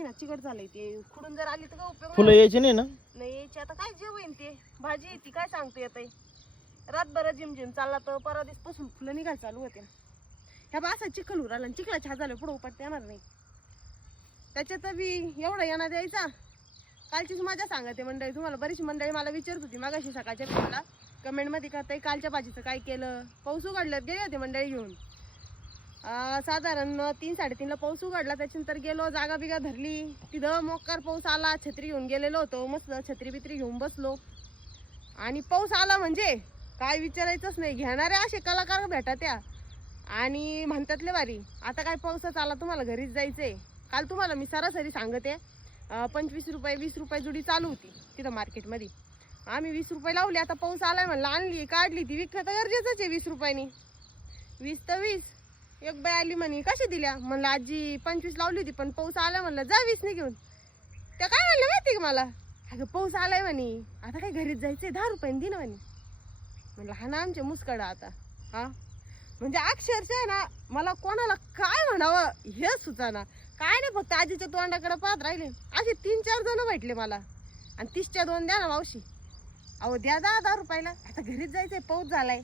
आहे ना चिकट झालंय ते. खुडून जर आली तर काय उपयोग फुलं नाही. यायची नाही ना? नाही यायची. आता काय जेव येईन ते? भाजी येते काय सांगतो येत रातभर जिम चालला तर परवा दिवसपासून फुलं निघायला चालू होते. ह्या बा असा चिखल उराला आणि चिखला छा झालं पुढे उपटता येणार नाही. त्याच्यात बी एवढा येणार द्यायचा. कालचीच मजा सांगते मंडळी तुम्हाला बरीचशी मंडळी मला विचारत होती मागाशी सकाळच्या मला कमेंटमध्ये का ताई कालच्या भाजीचं काय केलं? पाऊस उघडल्यात गेले होते मंडळी घेऊन. साधारण तीन साडेतीनला पाऊस उघडला. त्याच्यानंतर गेलो जागा बिगा धरली. तिथं मोकार पाऊस आला छत्री घेऊन गेलेलो होतो. मस्त छत्री बित्री घेऊन बसलो. आणि पाऊस आला म्हणजे काय विचारायचंच नाही. घेणारे असे कलाकार भेटा त्या. आणि म्हणतातले बारी आता काय पाऊसच आला तुम्हाला घरीच जायचंय. काल तुम्हाला मी सरासरी सांगते पंचवीस रुपये वीस रुपये जुडी चालू होती तिथं मार्केटमध्ये. आम्ही वीस रुपये लावले आता पाऊस आलाय म्हणलं आणली काढली ती. विकत तर गरजेचंच आहे वीस रुपयानी. वीस तर वीस. एक बाई आली म्हणे कशा दिल्या? म्हणलं आजी पंचवीस लावली होती पण पाऊस आला म्हणलं जा वीस नाही घेऊन. त्या काय म्हणलं माहिती का मला? अगं पाऊस आलाय म्हणे. आता काय घरीच जायचंय? दहा रुपयाने दे ना म्हणे. म्हणलं हा ना आमच्या मुसकडा आता. हा? म्हणजे अक्षरशः आहे ना मला कोणाला काय म्हणावं हे सुचाना. काय नाही फक्त आजीच्या तोंडाकडे पाहत राहिले. असे तीन चार जण भेटले मला. आणि तीसच्या दोन द्या ना मावशी. अहो द्या दहा दहा रुपयाला. आता घरीच जायचंय पाऊस झालाय.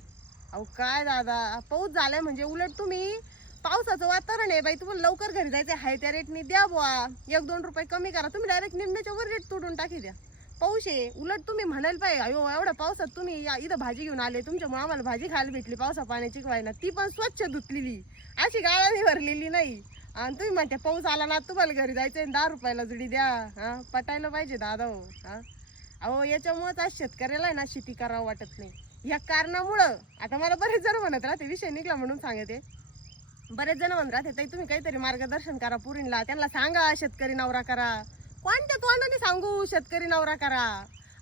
अहो काय दादा? पाऊस झालाय म्हणजे उलट तुम्ही पावसाचं वातावरण आहे बाई. तुम्हाला लवकर घरी जायचं हाय त्या रेटनी द्या बुवा. एक दोन रुपये कमी करा. तुम्ही डायरेक्ट निम्म्याच्या वर रेट तोडून टाकी द्या. पाऊस आहे. उलट तुम्ही म्हणायला पाहिजे अयो एवढ्या पावसात तुम्ही या- इथं भाजी घेऊन आले. तुमच्यामुळे आम्हाला भाजी खायला भेटली. पावसा पाण्याची व्हायला ती पण स्वच्छ धुतलेली. अशी गाळाने भरलेली नाही. आणि तुम्ही म्हणते पाऊस आला ना तुम्हाला घरी जायचंय. आणि दहा रुपयाला जुडी द्या. हा पटायला पाहिजे दादा हो. हा. अहो याच्यामुळेच आज शेतकऱ्याला आहे ना शेती करावं वाटत नाही. या कारणामुळं. आता मला बरेच जण म्हणत राहते विषय निघला म्हणून सांगते. बरेच जण म्हणतात राहते ताई तुम्ही काहीतरी मार्गदर्शन करा पुरींला. त्यांना सांगा शेतकरी नवरा करा. कोणत्या तोंडाने सांगू शेतकरी नवरा करा?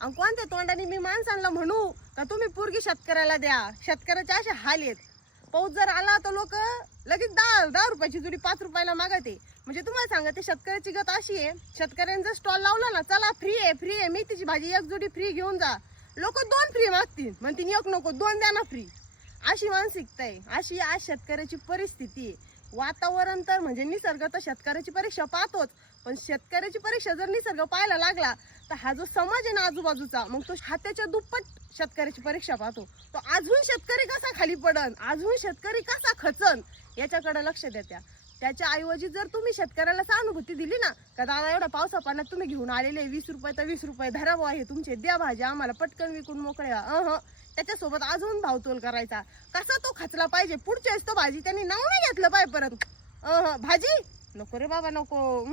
आणि कोणत्या तोंडाने मी माणसांना म्हणू का तुम्ही पोरगी शेतकऱ्याला द्या? शेतकऱ्याचे असे हाल आहेत. पाऊस जर आला तर लोक लगेच दहा दहा रुपयाची जुडी पाच रुपयाला मागते. म्हणजे तुम्हाला सांगते शेतकऱ्याची गत अशी आहे शेतकऱ्यांनी जर स्टॉल लावला ना चला फ्री आहे फ्री आहे मेथीची भाजी एक जुडी फ्री घेऊन जा. लोक दोन फ्री मागतील. म्हणतील एक नको दोन द्या ना फ्री अशी मानसिकता आहे अशी आज शेतकऱ्याची परिस्थिती आहे. वातावरण तर म्हणजे निसर्ग तर शेतकऱ्याची परीक्षा पाहतोच. पण शेतकऱ्याची परीक्षा जर निसर्ग पाहायला लागला तर हा जो समाज आहे ना आजूबाजूचा मग तो हात्याच्या दुप्पट शेतकऱ्याची परीक्षा पाहतो. तो अजून शेतकरी कसा खाली पडन? अजून शेतकरी कसा खचन? याच्याकडे लक्ष देत्या. त्याच्या ऐवजी जर तुम्ही शेतकऱ्याला सहानुभूती दिली ना का दादा एवढा पावसा पाण्यात तुम्ही घेऊन आलेले वीस रुपये तर वीस रुपये धरा बुवा हे तुमचे द्या भाज्या आम्हाला पटकन विकून मोकळे अह. त्याच्यासोबत अजून भावतोल करायचा. कसा तो खचला पाहिजे पुढच्या वेळेस तो भाजी त्यांनी नाव नाही घेतलं पाहिजे परत. अह. भाजी? नको रे बाबा नको.